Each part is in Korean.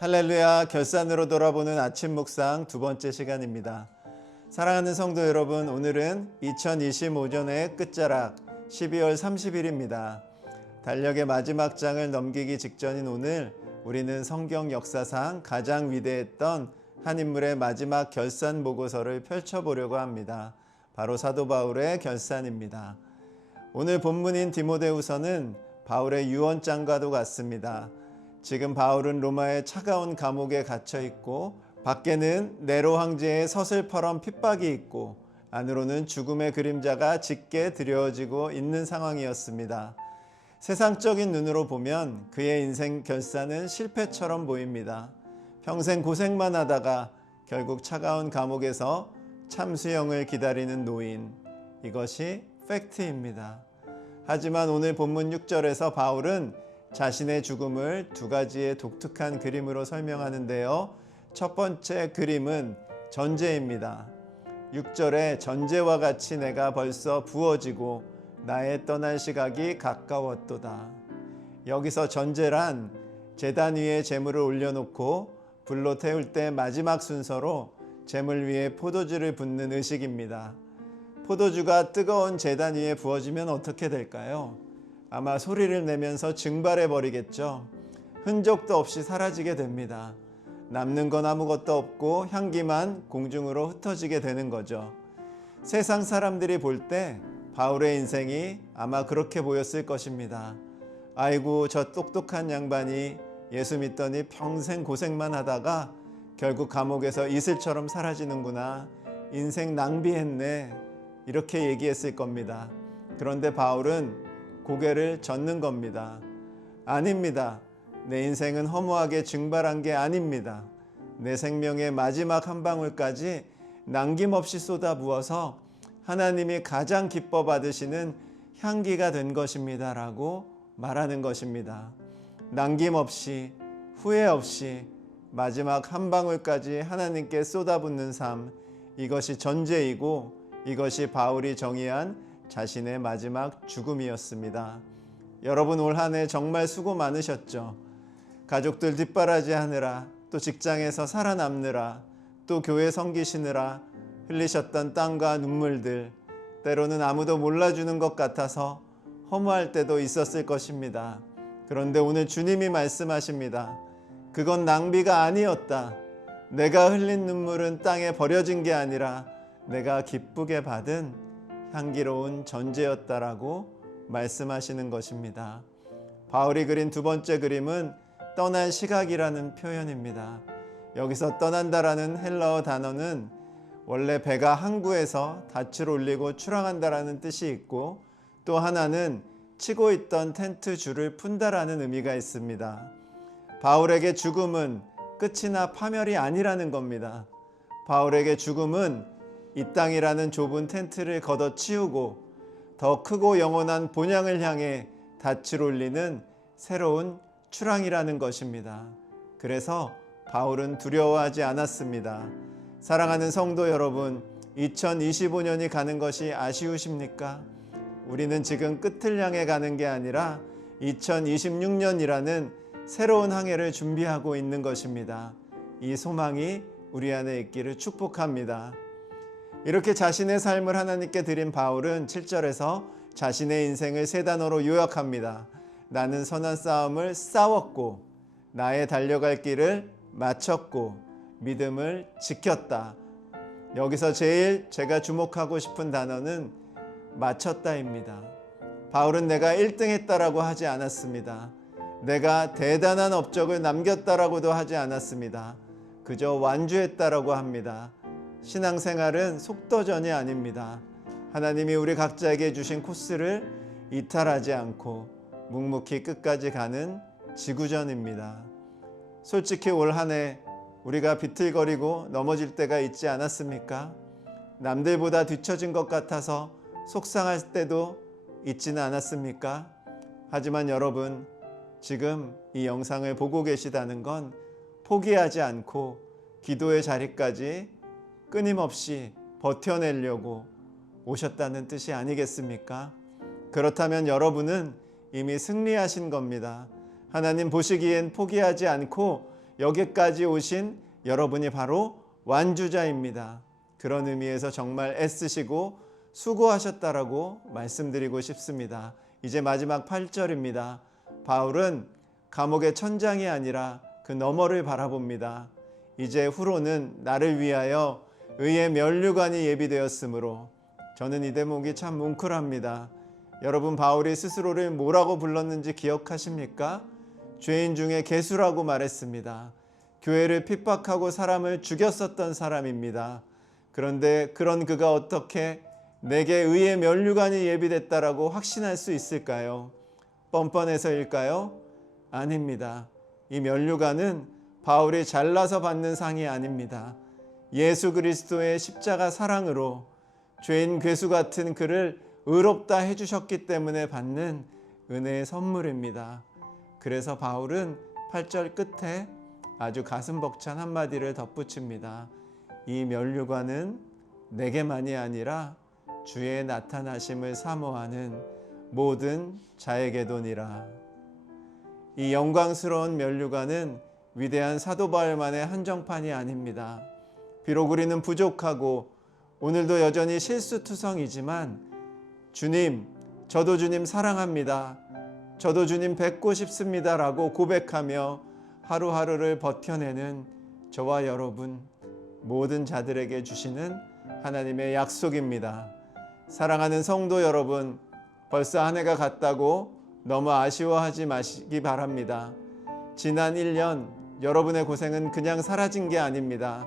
할렐루야, 결산으로 돌아보는 아침 묵상 두 번째 시간입니다. 사랑하는 성도 여러분, 오늘은 2025년의 끝자락 12월 30일입니다. 달력의 마지막 장을 넘기기 직전인 오늘, 우리는 성경 역사상 가장 위대했던 한 인물의 마지막 결산 보고서를 펼쳐보려고 합니다. 바로 사도 바울의 결산입니다. 오늘 본문인 디모데후서는 바울의 유언장과도 같습니다. 지금 바울은 로마의 차가운 감옥에 갇혀 있고, 밖에는 네로 황제의 서슬퍼런 핍박이 있고, 안으로는 죽음의 그림자가 짙게 드려지고 있는 상황이었습니다. 세상적인 눈으로 보면 그의 인생 결산은 실패처럼 보입니다. 평생 고생만 하다가 결국 차가운 감옥에서 참수형을 기다리는 노인, 이것이 팩트입니다. 하지만 오늘 본문 6절에서 바울은 자신의 죽음을 두 가지의 독특한 그림으로 설명하는데요. 첫 번째 그림은 전제입니다. 6절에 전제와 같이 내가 벌써 부어지고 나의 떠날 시각이 가까웠도다. 여기서 전제란 제단 위에 제물을 올려놓고 불로 태울 때 마지막 순서로 제물 위에 포도주를 붓는 의식입니다. 포도주가 뜨거운 제단 위에 부어지면 어떻게 될까요? 아마 소리를 내면서 증발해 버리겠죠. 흔적도 없이 사라지게 됩니다. 남는 건 아무것도 없고 향기만 공중으로 흩어지게 되는 거죠. 세상 사람들이 볼 때 바울의 인생이 아마 그렇게 보였을 것입니다. 아이고, 저 똑똑한 양반이 예수 믿더니 평생 고생만 하다가 결국 감옥에서 이슬처럼 사라지는구나. 인생 낭비했네. 이렇게 얘기했을 겁니다. 그런데 바울은 고개를 젓는 겁니다. 아닙니다. 내 인생은 허무하게 증발한 게 아닙니다. 내 생명의 마지막 한 방울까지 남김없이 쏟아부어서 하나님이 가장 기뻐 받으시는 향기가 된 것입니다. 라고 말하는 것입니다. 남김없이, 후회 없이 마지막 한 방울까지 하나님께 쏟아붓는 삶, 이것이 전제이고 이것이 바울이 정의한 자신의 마지막 죽음이었습니다. 여러분, 올 한 해 정말 수고 많으셨죠? 가족들 뒷바라지하느라, 또 직장에서 살아남느라, 또 교회 섬기시느라 흘리셨던 땀과 눈물들, 때로는 아무도 몰라주는 것 같아서 허무할 때도 있었을 것입니다. 그런데 오늘 주님이 말씀하십니다. 그건 낭비가 아니었다. 내가 흘린 눈물은 땅에 버려진 게 아니라 내가 기쁘게 받은 향기로운 전제였다라고 말씀하시는 것입니다. 바울이 그린 두 번째 그림은 떠날 시각이라는 표현입니다. 여기서 떠난다라는 헬라어 단어는 원래 배가 항구에서 닻을 올리고 출항한다라는 뜻이 있고, 또 하나는 치고 있던 텐트 줄을 푼다라는 의미가 있습니다. 바울에게 죽음은 끝이나 파멸이 아니라는 겁니다. 바울에게 죽음은 이 땅이라는 좁은 텐트를 걷어치우고 더 크고 영원한 본향을 향해 닻을 올리는 새로운 출항이라는 것입니다. 그래서 바울은 두려워하지 않았습니다. 사랑하는 성도 여러분, 2025년이 가는 것이 아쉬우십니까? 우리는 지금 끝을 향해 가는 게 아니라 2026년이라는 새로운 항해를 준비하고 있는 것입니다. 이 소망이 우리 안에 있기를 축복합니다. 이렇게 자신의 삶을 하나님께 드린 바울은 7절에서 자신의 인생을 세 단어로 요약합니다. 나는 선한 싸움을 싸웠고, 나의 달려갈 길을 마쳤고, 믿음을 지켰다. 여기서 제일 제가 주목하고 싶은 단어는 마쳤다입니다. 바울은 내가 1등 했다라고 하지 않았습니다. 내가 대단한 업적을 남겼다라고도 하지 않았습니다. 그저 완주했다라고 합니다. 신앙생활은 속도전이 아닙니다. 하나님이 우리 각자에게 주신 코스를 이탈하지 않고 묵묵히 끝까지 가는 지구전입니다. 솔직히 올 한 해 우리가 비틀거리고 넘어질 때가 있지 않았습니까? 남들보다 뒤처진 것 같아서 속상할 때도 있지는 않았습니까? 하지만 여러분, 지금 이 영상을 보고 계시다는 건 포기하지 않고 기도의 자리까지 끊임없이 버텨내려고 오셨다는 뜻이 아니겠습니까? 그렇다면 여러분은 이미 승리하신 겁니다. 하나님 보시기엔 포기하지 않고 여기까지 오신 여러분이 바로 완주자입니다. 그런 의미에서 정말 애쓰시고 수고하셨다라고 말씀드리고 싶습니다. 이제 마지막 8절입니다. 바울은 감옥의 천장이 아니라 그 너머를 바라봅니다. 이제 후로는 나를 위하여 의의 면류관이 예비되었으므로. 저는 이 대목이 참 뭉클합니다. 여러분, 바울이 스스로를 뭐라고 불렀는지 기억하십니까? 죄인 중에 괴수라고 말했습니다. 교회를 핍박하고 사람을 죽였었던 사람입니다. 그런데 그런 그가 어떻게 내게 의의 면류관이 예비됐다라고 확신할 수 있을까요? 뻔뻔해서일까요? 아닙니다. 이 면류관은 바울이 잘나서 받는 상이 아닙니다. 예수 그리스도의 십자가 사랑으로 죄인 괴수 같은 그를 의롭다 해주셨기 때문에 받는 은혜의 선물입니다. 그래서 바울은 8절 끝에 아주 가슴 벅찬 한마디를 덧붙입니다. 이 면류관은 내게만이 아니라 주의 나타나심을 사모하는 모든 자에게도니라. 이 영광스러운 면류관은 위대한 사도 바울만의 한정판이 아닙니다. 비록 우리는 부족하고 오늘도 여전히 실수투성이지만 주님, 저도 주님 사랑합니다. 저도 주님 뵙고 싶습니다 라고 고백하며 하루하루를 버텨내는 저와 여러분 모든 자들에게 주시는 하나님의 약속입니다. 사랑하는 성도 여러분, 벌써 한 해가 갔다고 너무 아쉬워하지 마시기 바랍니다. 지난 1년 여러분의 고생은 그냥 사라진 게 아닙니다.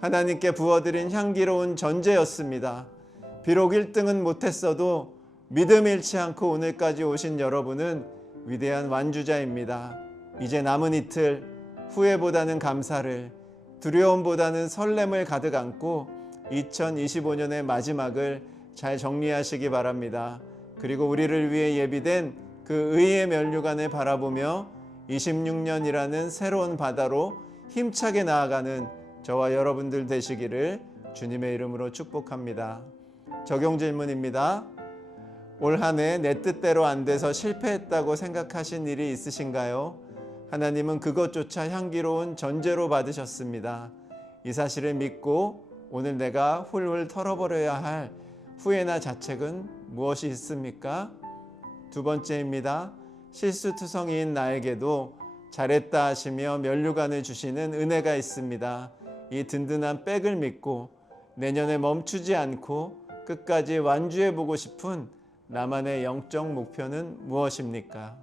하나님께 부어드린 향기로운 전제였습니다. 비록 1등은 못했어도 믿음 잃지 않고 오늘까지 오신 여러분은 위대한 완주자입니다. 이제 남은 이틀 후회보다는 감사를, 두려움보다는 설렘을 가득 안고 2025년의 마지막을 잘 정리하시기 바랍니다. 그리고 우리를 위해 예비된 그 의의 면류관을 바라보며 26년이라는 새로운 바다로 힘차게 나아가는 저와 여러분들 되시기를 주님의 이름으로 축복합니다. 적용 질문입니다. 올 한 해 내 뜻대로 안 돼서 실패했다고 생각하신 일이 있으신가요? 하나님은 그것조차 향기로운 전제로 받으셨습니다. 이 사실을 믿고 오늘 내가 훌훌 털어버려야 할 후회나 자책은 무엇이 있습니까? 두 번째입니다. 실수투성이인 나에게도 잘했다 하시며 면류관을 주시는 은혜가 있습니다. 이 든든한 백을 믿고 내년에 멈추지 않고 끝까지 완주해보고 싶은 나만의 영적 목표는 무엇입니까?